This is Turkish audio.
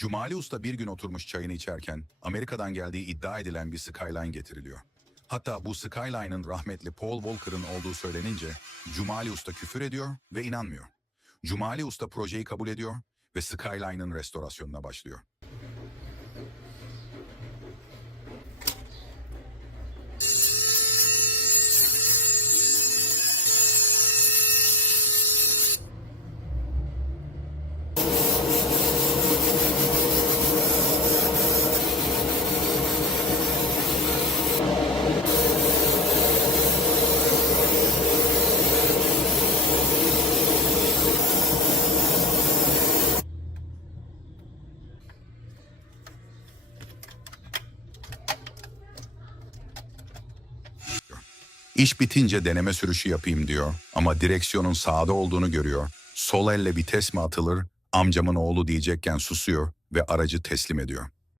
Cumali Usta bir gün oturmuş çayını içerken Amerika'dan geldiği iddia edilen bir Skyline getiriliyor. Hatta bu Skyline'ın rahmetli Paul Walker'ın olduğu söylenince Cumali Usta küfür ediyor ve inanmıyor. Cumali Usta projeyi kabul ediyor ve Skyline'ın restorasyonuna başlıyor. İş bitince deneme sürüşü yapayım diyor ama direksiyonun sağda olduğunu görüyor. Sol elle vites mi atılır, amcamın oğlu diyecekken susuyor ve aracı teslim ediyor.